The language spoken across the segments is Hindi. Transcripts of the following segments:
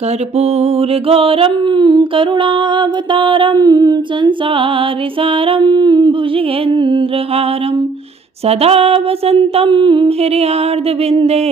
कर्पूरगौरं करुणावतारं संसारसारं भुजगेन्द्रहारं सदा वसन्तं हृदयार्धविन्दे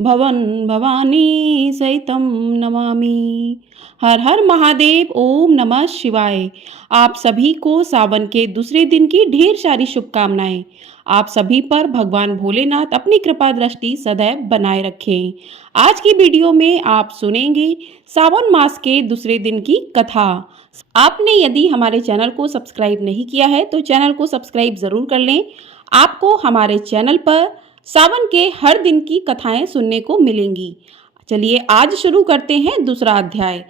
भवन भवानी सहितं नमामि। हर हर महादेव। ओम नमः शिवाय। आप सभी को सावन के दूसरे दिन की ढेर सारी शुभकामनाएं। आप सभी पर भगवान भोलेनाथ अपनी कृपा दृष्टि सदैव बनाए रखें। आज की वीडियो में आप सुनेंगे सावन मास के दूसरे दिन की कथा। आपने यदि हमारे चैनल को सब्सक्राइब नहीं किया है तो चैनल को सब्सक्राइब जरूर कर लें। आपको हमारे चैनल पर सावन के हर दिन की कथाएं सुनने को मिलेंगी। चलिए आज शुरू करते हैं दूसरा अध्याय।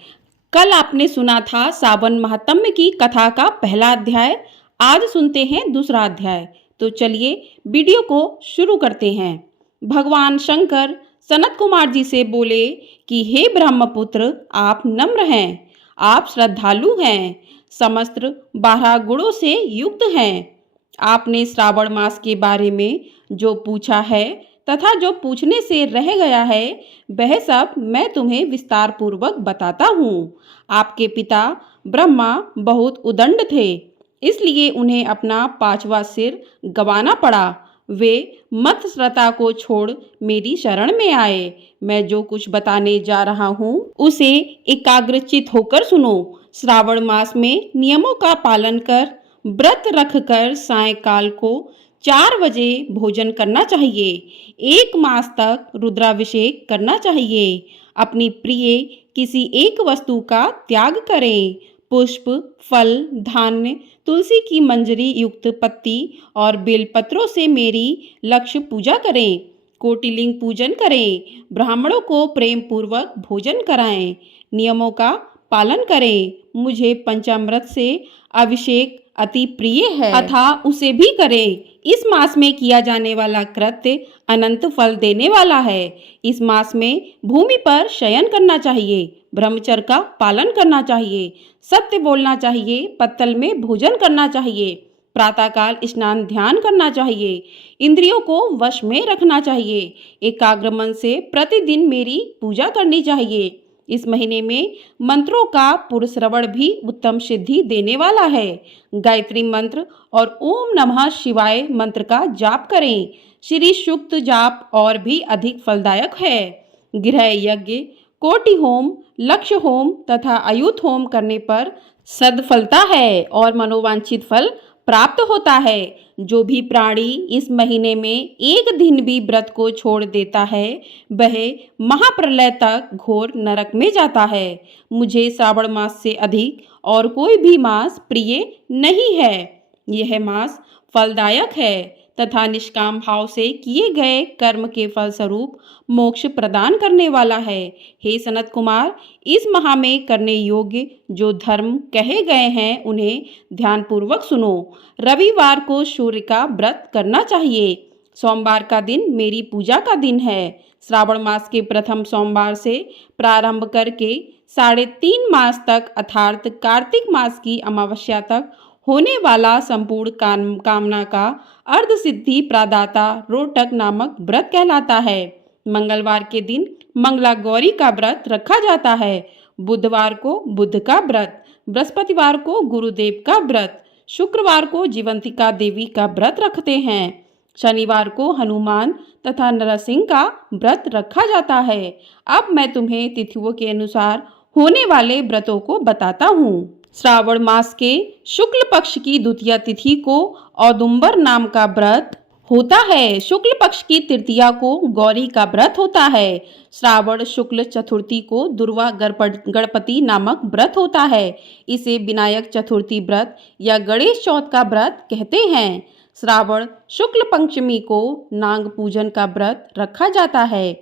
कल आपने सुना था सावन महात्म्य की कथा का पहला अध्याय। आज सुनते हैं दूसरा अध्याय। तो चलिए वीडियो को शुरू करते हैं। भगवान शंकर सनत कुमार जी से बोले कि हे ब्रह्मपुत्र, आप नम्र हैं, आप श्रद्धालु हैं, समस्त 12 गुणों से युक्त हैं। आपने श्रावण मास के बारे में जो पूछा है तथा जो पूछने से रह गया है वह सब मैं तुम्हें विस्तार पूर्वक बताता हूँ। आपके पिता ब्रह्मा बहुत उदंड थे, इसलिए उन्हें अपना 5वां सिर गंवाना पड़ा। वे मत्स्यता को छोड़ मेरी शरण में आए। मैं जो कुछ बताने जा रहा हूँ उसे एकाग्रचित होकर सुनो। श्रावण मास में नियमों का पालन कर व्रत रखकर सायंकाल को 4 बजे भोजन करना चाहिए। 1 मास तक रुद्राभिषेक करना चाहिए। अपनी प्रिय किसी एक वस्तु का त्याग करें। पुष्प, फल, धान्य, तुलसी की मंजरी युक्त पत्ती और बेलपत्रों से मेरी लक्ष्य पूजा करें। कोटिलिंग पूजन करें। ब्राह्मणों को प्रेम पूर्वक भोजन कराएं। नियमों का पालन करें। मुझे पंचामृत से अभिषेक अति प्रिय है अथा उसे भी करें। इस मास में किया जाने वाला कृत्य अनंत फल देने वाला है। इस मास में भूमि पर शयन करना चाहिए। ब्रह्मचर्य का पालन करना चाहिए। सत्य बोलना चाहिए। पत्तल में भोजन करना चाहिए। प्रातःकाल स्नान ध्यान करना चाहिए। इंद्रियों को वश में रखना चाहिए। एकाग्र मन से प्रतिदिन मेरी पूजा करनी चाहिए। इस महीने में मंत्रों का पुरश्रवण भी उत्तम सिद्धि देने वाला है। गायत्री मंत्र और ओम नमः शिवाय मंत्र का जाप करें। श्री सूक्त जाप और भी अधिक फलदायक है। गृह यज्ञ, कोटि होम, लक्ष्य होम तथा अयुत होम करने पर सदफलता है और मनोवांछित फल प्राप्त होता है। जो भी प्राणी इस महीने में एक दिन भी व्रत को छोड़ देता है वह महाप्रलय तक घोर नरक में जाता है। मुझे श्रावण मास से अधिक और कोई भी मास प्रिय नहीं है। यह मास फलदायक है तथा निष्काम भाव से किए गए कर्म के फलस्वरूप मोक्ष प्रदान करने वाला है। हे सनत कुमार, इस माह में करने योग्य जो धर्म कहे गए हैं उन्हें ध्यानपूर्वक सुनो। रविवार को सूर्य का व्रत करना चाहिए। सोमवार का दिन मेरी पूजा का दिन है। श्रावण मास के प्रथम सोमवार से प्रारंभ करके 3.5 मास तक अर्थात कार्तिक मास की अमावस्या तक होने वाला संपूर्ण कामना का अर्ध सिद्धि प्रदाता रोटक नामक व्रत कहलाता है। मंगलवार के दिन मंगला गौरी का व्रत रखा जाता है। बुधवार को बुध का व्रत, बृहस्पतिवार को गुरुदेव का व्रत, शुक्रवार को जीवंतिका देवी का व्रत रखते हैं। शनिवार को हनुमान तथा नरसिंह का व्रत रखा जाता है। अब मैं तुम्हें तिथियों के अनुसार होने वाले व्रतों को बताता हूँ। श्रावण मास के शुक्ल पक्ष की द्वितीया तिथि को औदुंबर नाम का व्रत होता है। शुक्ल पक्ष की तृतीया को गौरी का व्रत होता है। श्रावण शुक्ल चतुर्थी को दुर्वा गणपति नामक व्रत होता है। इसे विनायक चतुर्थी व्रत या गणेश चौथ का व्रत कहते हैं। श्रावण शुक्ल पंचमी को नाग पूजन का व्रत रखा जाता है।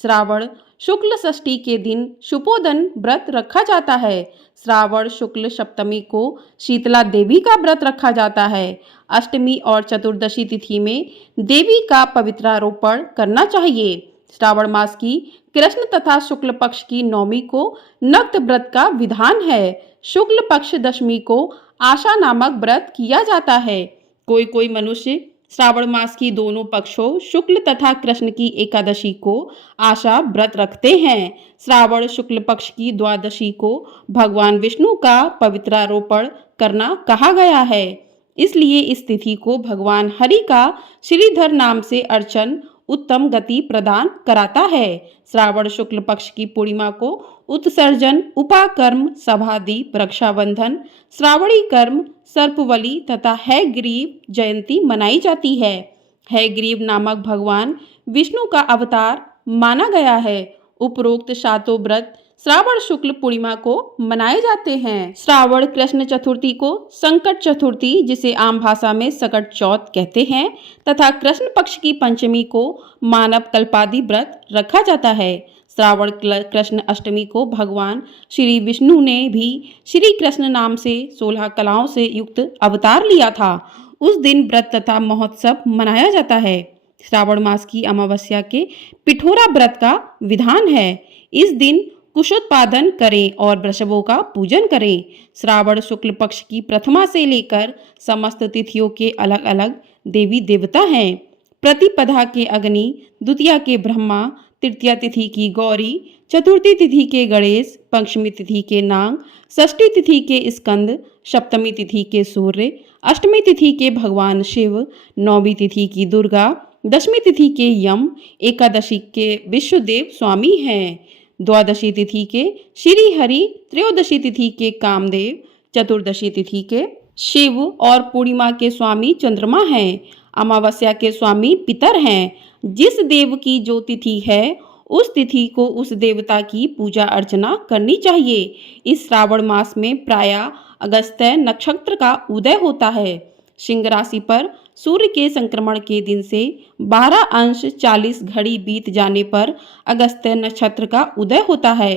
श्रावण शुक्ल षष्ठी के दिन शुपोदन व्रत रखा जाता है। श्रावण शुक्ल सप्तमी को शीतला देवी का व्रत रखा जाता है। अष्टमी और चतुर्दशी तिथि में देवी का पवित्रारोपण करना चाहिए। श्रावण मास की कृष्ण तथा शुक्ल पक्ष की नवमी को नक्त व्रत का विधान है। शुक्ल पक्ष दशमी को आशा नामक व्रत किया जाता है। कोई कोई मनुष्य श्रावण मास की दोनों पक्षों शुक्ल तथा कृष्ण की एकादशी को आशा व्रत रखते हैं। श्रावण शुक्ल पक्ष की द्वादशी को भगवान विष्णु का पवित्रारोपण करना कहा गया है। इसलिए इस तिथि को भगवान हरि का श्रीधर नाम से अर्चन उत्तम गति प्रदान कराता है। श्रावण शुक्ल पक्ष की पूर्णिमा को उत्सर्जन, उपाकर्म, सभादीप, रक्षाबंधन, श्रावणी कर्म, सर्पवली तथा हैग्रीव जयंती मनाई जाती है। हैग्रीव नामक भगवान विष्णु का अवतार माना गया है। उपरोक्त सातों व्रत श्रावण शुक्ल पूर्णिमा को मनाए जाते हैं। श्रावण कृष्ण चतुर्थी को संकट चतुर्थी, जिसे आम भाषा में सकट चौथ कहते हैं, तथा कृष्ण पक्ष की पंचमी को मानव कल्पादि व्रत रखा जाता है। श्रावण कृष्ण अष्टमी को भगवान श्री विष्णु ने भी श्री कृष्ण नाम से 16 कलाओं से युक्त अवतार लिया था। उस दिन व्रत तथा महोत्सव मनाया जाता है। श्रावण मास की अमावस्या के पिठोरा व्रत का विधान है। इस दिन कुशोत्पादन करें और वृषभों का पूजन करें। श्रावण शुक्ल पक्ष की प्रथमा से लेकर समस्त तिथियों के अलग अलग देवी देवता हैं। प्रतिपदा के अग्नि, द्वितीया के ब्रह्मा, तृतीया तिथि की गौरी, चतुर्थी तिथि के गणेश, पंचमी तिथि के नाग, षष्ठी तिथि के स्कंद, सप्तमी तिथि के सूर्य, अष्टमी तिथि के भगवान शिव, नौवीं तिथि की दुर्गा, दशमी तिथि के यम, एकादशी के विश्वदेव स्वामी हैं, द्वादशी तिथि के श्री हरि, त्रयोदशी तिथि के कामदेव, चतुर्दशी तिथि के शिव और पूर्णिमा के स्वामी चंद्रमा हैं। अमावस्या के स्वामी पितर हैं। जिस देव की जो तिथि है उस तिथि को उस देवता की पूजा अर्चना करनी चाहिए। इस श्रावण मास में प्रायः अगस्त्य नक्षत्र का उदय होता है। सिंह राशि पर सूर्य के संक्रमण के दिन से 12 अंश 40 घड़ी बीत जाने पर अगस्त्य नक्षत्र का उदय होता है।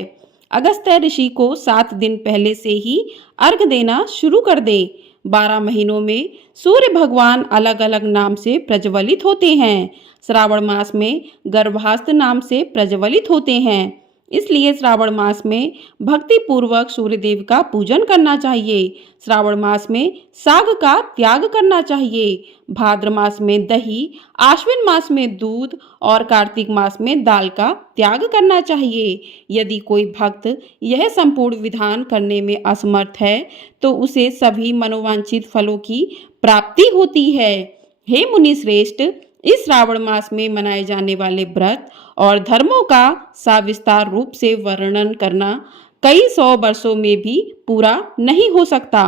अगस्त्य ऋषि को 7 दिन पहले से ही अर्घ देना शुरू कर दें। 12 महीनों में सूर्य भगवान अलग अलग नाम से प्रज्वलित होते हैं। श्रावण मास में गर्भास्थ नाम से प्रज्वलित होते हैं। इसलिए श्रावण मास में भक्ति पूर्वक सूर्यदेव का पूजन करना चाहिए। श्रावण मास में साग का त्याग करना चाहिए। भाद्र मास में दही, आश्विन मास में दूध और कार्तिक मास में दाल का त्याग करना चाहिए। यदि कोई भक्त यह संपूर्ण विधान करने में असमर्थ है तो उसे सभी मनोवांछित फलों की प्राप्ति होती है। हे मुनि श्रेष्ठ, इस श्रावण मास में मनाए जाने वाले व्रत और धर्मों का सविस्तार रूप से वर्णन करना कई 100 वर्षों में भी पूरा नहीं हो सकता।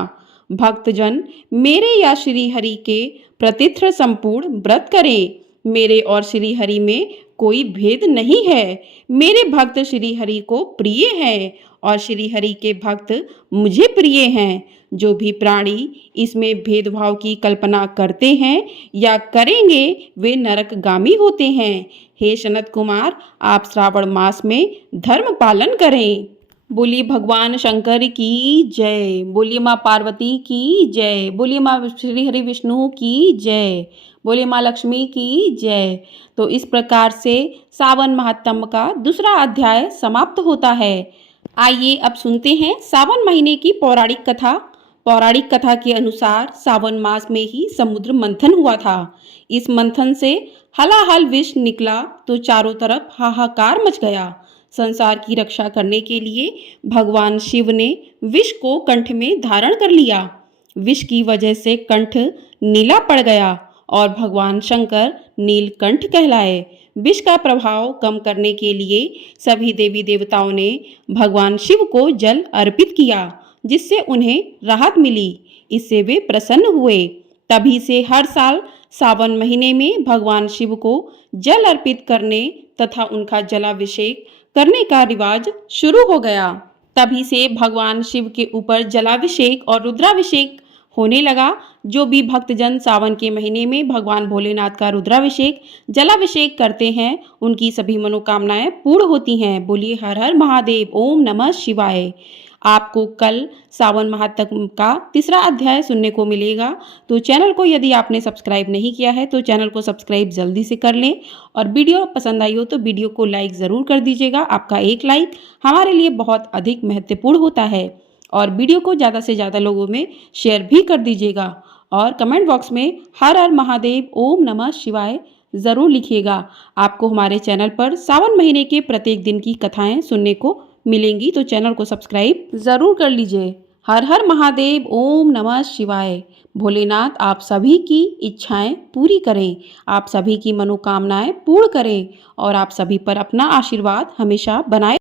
भक्तजन मेरे या श्री हरि के प्रतिथ्र संपूर्ण व्रत करें। मेरे और श्री हरि में कोई भेद नहीं है। मेरे भक्त श्री हरि को प्रिय हैं और श्री हरि के भक्त मुझे प्रिय हैं। जो भी प्राणी इसमें भेदभाव की कल्पना करते हैं या करेंगे वे नरकगामी होते हैं। हे सनत कुमार, आप श्रावण मास में धर्म पालन करें। बोलिए भगवान शंकर की जय। बोलिए माँ पार्वती की जय। बोलिए माँ श्री हरि विष्णु की जय। बोलिए माँ लक्ष्मी की जय। तो इस प्रकार से सावन महात्म का दूसरा अध्याय समाप्त होता है। आइए अब सुनते हैं सावन महीने की पौराणिक कथा। पौराणिक कथा के अनुसार सावन मास में ही समुद्र मंथन हुआ था। इस मंथन से हलाहल विष निकला तो चारों तरफ हाहाकार मच गया। संसार की रक्षा करने के लिए भगवान शिव ने विष को कंठ में धारण कर लिया। विष की वजह से कंठ नीला पड़ गया और भगवान शंकर नीलकंठ कहलाए। विष का प्रभाव कम करने के लिए सभी देवी देवताओं ने भगवान शिव को जल अर्पित किया, जिससे उन्हें राहत मिली। इससे वे प्रसन्न हुए। तभी से हर साल सावन महीने में भगवान शिव को जल अर्पित करने तथा उनका जलाभिषेक करने का रिवाज शुरू हो गया। तभी से भगवान शिव के ऊपर जलाभिषेक और रुद्राभिषेक होने लगा। जो भी भक्तजन सावन के महीने में भगवान भोलेनाथ का रुद्राभिषेक जलाभिषेक करते हैं उनकी सभी मनोकामनाएं पूर्ण होती हैं। बोलिए हर हर महादेव, ओम नमः शिवाय। आपको कल सावन महात्म का तीसरा अध्याय सुनने को मिलेगा। तो चैनल को यदि आपने सब्सक्राइब नहीं किया है तो चैनल को सब्सक्राइब जल्दी से कर लें और वीडियो पसंद आई हो तो वीडियो को लाइक ज़रूर कर दीजिएगा। आपका एक लाइक हमारे लिए बहुत अधिक महत्वपूर्ण होता है और वीडियो को ज़्यादा से ज़्यादा लोगों में शेयर भी कर दीजिएगा। और कमेंट बॉक्स में हर हर महादेव ओम नमः शिवाय ज़रूर लिखिएगा। आपको हमारे चैनल पर सावन महीने के प्रत्येक दिन की कथाएं सुनने को मिलेंगी, तो चैनल को सब्सक्राइब ज़रूर कर लीजिए। हर हर महादेव ओम नमः शिवाय। भोलेनाथ आप सभी की इच्छाएं पूरी करें, आप सभी की मनोकामनाएं पूर्ण करें और आप सभी पर अपना आशीर्वाद हमेशा बनाए